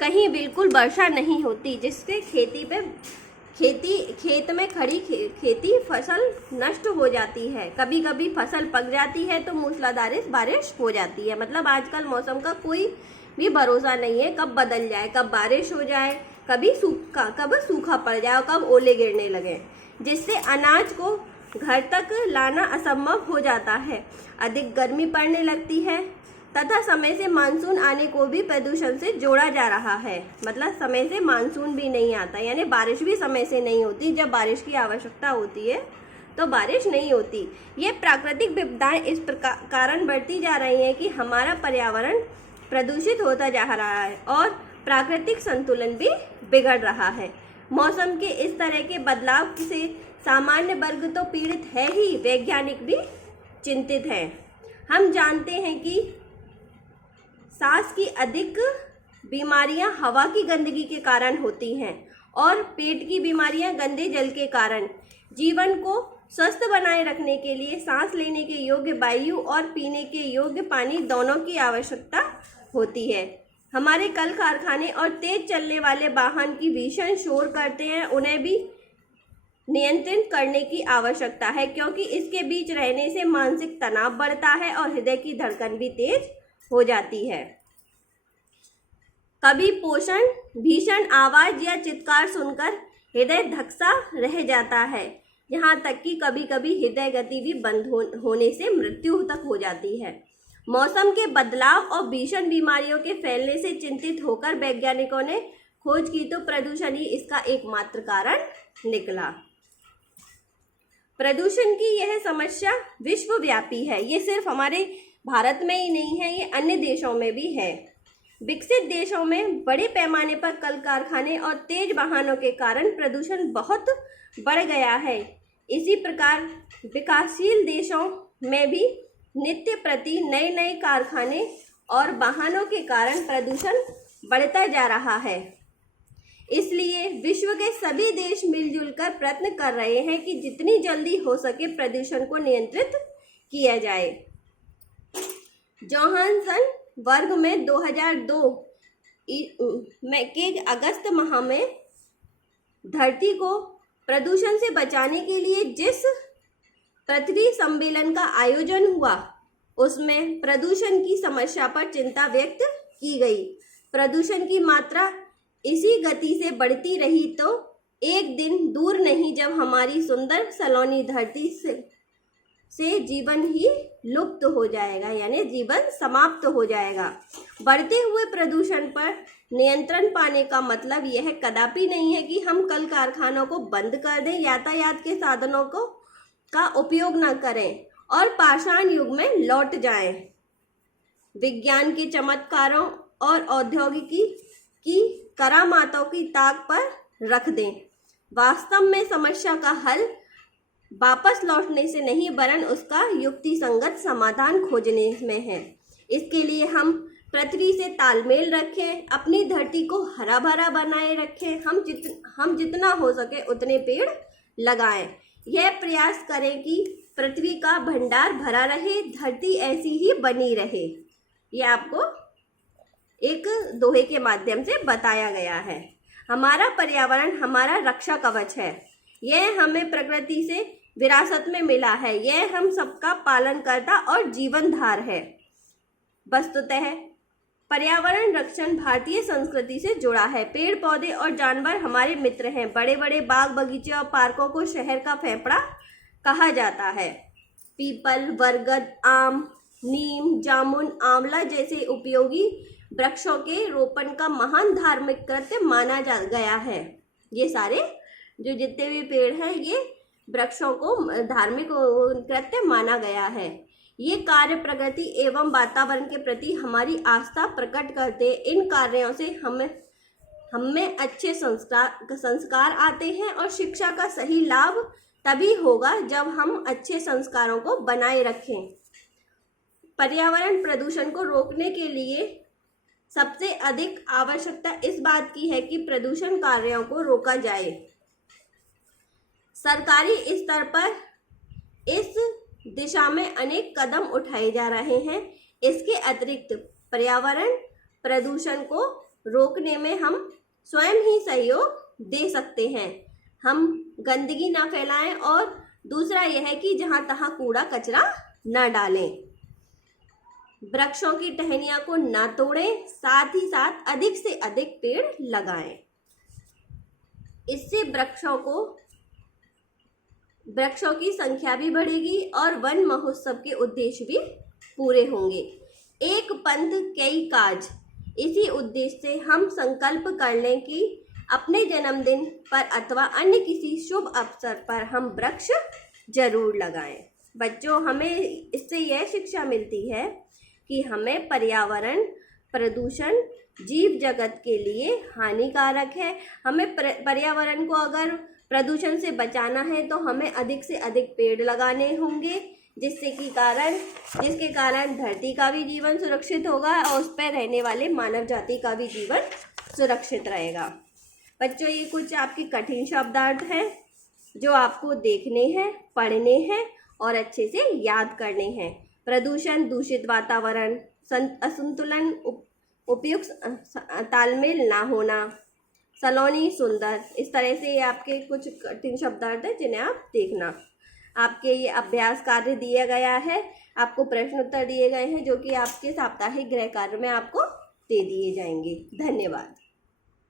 कहीं बिल्कुल वर्षा नहीं होती, जिससे खेत में खड़ी खेती फसल नष्ट हो जाती है। कभी कभी फसल पक जाती है तो मूसलाधार बारिश हो जाती है। मतलब आजकल मौसम का कोई भी भरोसा नहीं है, कब बदल जाए, कब बारिश हो जाए, कब सूखा पड़ जाए और कब ओले गिरने लगे, जिससे अनाज को घर तक लाना असंभव हो जाता है। अधिक गर्मी पड़ने लगती है तथा समय से मानसून आने को भी प्रदूषण से जोड़ा जा रहा है। मतलब समय से मानसून भी नहीं आता, यानी बारिश भी समय से नहीं होती। जब बारिश की आवश्यकता होती है तो बारिश नहीं होती। ये प्राकृतिक विपदाएं इस कारण बढ़ती जा रही हैं कि हमारा पर्यावरण प्रदूषित होता जा रहा है और प्राकृतिक संतुलन भी बिगड़ रहा है। मौसम के इस तरह के बदलाव से सामान्य वर्ग तो पीड़ित है ही, वैज्ञानिक भी चिंतित हैं। हम जानते हैं कि सांस की अधिक बीमारियां हवा की गंदगी के कारण होती हैं और पेट की बीमारियां गंदे जल के कारण। जीवन को स्वस्थ बनाए रखने के लिए सांस लेने के योग्य वायु और पीने के योग्य पानी दोनों की आवश्यकता होती है। हमारे कल कारखाने और तेज चलने वाले वाहन की भीषण शोर करते हैं, उन्हें भी नियंत्रित करने की आवश्यकता है, क्योंकि इसके बीच रहने से मानसिक तनाव बढ़ता है और हृदय की धड़कन भी तेज हो जाती है। कभी पोषण भीषण आवाज या चित्कार सुनकर हृदय धक्सा रह जाता है, यहाँ तक कि कभी कभी हृदय गति भी बंद होने से मृत्यु तक हो जाती है। मौसम के बदलाव और भीषण बीमारियों के फैलने से चिंतित होकर वैज्ञानिकों ने खोज की तो प्रदूषण ही इसका एकमात्र कारण निकला। प्रदूषण की यह समस्या विश्वव्यापी है। ये सिर्फ हमारे भारत में ही नहीं है, ये अन्य देशों में भी है। विकसित देशों में बड़े पैमाने पर कल कारखाने और तेज वाहनों के कारण प्रदूषण बहुत बढ़ गया है। इसी प्रकार विकासशील देशों में भी नित्य प्रति नए कारखाने और वाहनों के कारण प्रदूषण बढ़ता जा रहा है। इसलिए विश्व के सभी देश मिलजुल कर प्रयत्न कर रहे हैं कि जितनी जल्दी हो सके प्रदूषण को नियंत्रित किया जाए। जोहानसन वर्ग में 2002 के अगस्त माह में धरती को प्रदूषण से बचाने के लिए जिस पृथ्वी सम्मेलन का आयोजन हुआ, उसमें प्रदूषण की समस्या पर चिंता व्यक्त की गई। प्रदूषण की मात्रा इसी गति से बढ़ती रही तो एक दिन दूर नहीं जब हमारी सुंदर सलोनी धरती से जीवन ही लुप्त हो जाएगा, यानी जीवन समाप्त हो जाएगा। बढ़ते हुए प्रदूषण पर नियंत्रण पाने का मतलब यह कदापि नहीं है कि हम कल कारखानों को बंद कर दें, यातायात के साधनों का उपयोग न करें और पाषाण युग में लौट जाएं। विज्ञान के चमत्कारों और औद्योगिकी की करामातों की ताक पर रख दें। वास्तव में समस्या का हल वापस लौटने से नहीं वरन उसका युक्तिसंगत समाधान खोजने में है। इसके लिए हम पृथ्वी से तालमेल रखें, अपनी धरती को हरा भरा बनाए रखें, हम जितना हो सके उतने पेड़ लगाएं। यह प्रयास करें कि पृथ्वी का भंडार भरा रहे, धरती ऐसी ही बनी रहे। यह आपको एक दोहे के माध्यम से बताया गया है। हमारा पर्यावरण हमारा रक्षा कवच है। यह हमें प्रकृति से विरासत में मिला है। यह हम सबका पालन करता और जीवनधार है। वस्तुतः पर्यावरण रक्षण भारतीय संस्कृति से जुड़ा है। पेड़ पौधे और जानवर हमारे मित्र हैं। बड़े बड़े बाग बगीचे और पार्कों को शहर का फेफड़ा कहा जाता है। पीपल, बरगद, आम, नीम, जामुन, आंवला जैसे उपयोगी वृक्षों के रोपण का महान धार्मिक कृत्य माना गया है। ये सारे जो जितने भी पेड़ हैं ये वृक्षों को धार्मिक कृत्य माना गया है। ये कार्य प्रकृति एवं वातावरण के प्रति हमारी आस्था प्रकट करते। इन कार्यों से हमें अच्छे संस्कार आते हैं और शिक्षा का सही लाभ तभी होगा जब हम अच्छे संस्कारों को बनाए रखें। पर्यावरण प्रदूषण को रोकने के लिए सबसे अधिक आवश्यकता इस बात की है कि प्रदूषण कार्यों को रोका जाए। सरकारी स्तर पर इस दिशा में अनेक कदम उठाए जा रहे हैं। इसके अतिरिक्त पर्यावरण प्रदूषण को रोकने में हम स्वयं ही सहयोग दे सकते हैं। हम गंदगी ना फैलाएं और दूसरा यह है कि जहां तहां कूड़ा कचरा ना डालें। वृक्षों की टहनियां को ना तोड़ें, साथ ही साथ अधिक से अधिक पेड़ लगाएं। इससे वृक्षों की संख्या भी बढ़ेगी और वन महोत्सव के उद्देश्य भी पूरे होंगे। एक पंथ कई काज, इसी उद्देश्य से हम संकल्प कर लें कि अपने जन्मदिन पर अथवा अन्य किसी शुभ अवसर पर हम वृक्ष जरूर लगाएं। बच्चों, हमें इससे यह शिक्षा मिलती है कि हमें पर्यावरण प्रदूषण जीव जगत के लिए हानिकारक है। हमें पर्यावरण को अगर प्रदूषण से बचाना है तो हमें अधिक से अधिक पेड़ लगाने होंगे, जिसके कारण धरती का भी जीवन सुरक्षित होगा और उस पर रहने वाले मानव जाति का भी जीवन सुरक्षित रहेगा। बच्चों, ये कुछ आपके कठिन शब्दार्थ हैं जो आपको देखने हैं, पढ़ने हैं और अच्छे से याद करने हैं। प्रदूषण, दूषित वातावरण, असंतुलन, उपयुक्त तालमेल ना होना, सलोनी, सुंदर, इस तरह से आपके कुछ कठिन शब्दार्थ हैं जिन्हें आप देखना। आपके ये अभ्यास कार्य दिया गया है, आपको प्रश्न उत्तर दिए गए हैं जो कि आपके साप्ताहिक गृह कार्य में आपको दे दिए जाएंगे। धन्यवाद।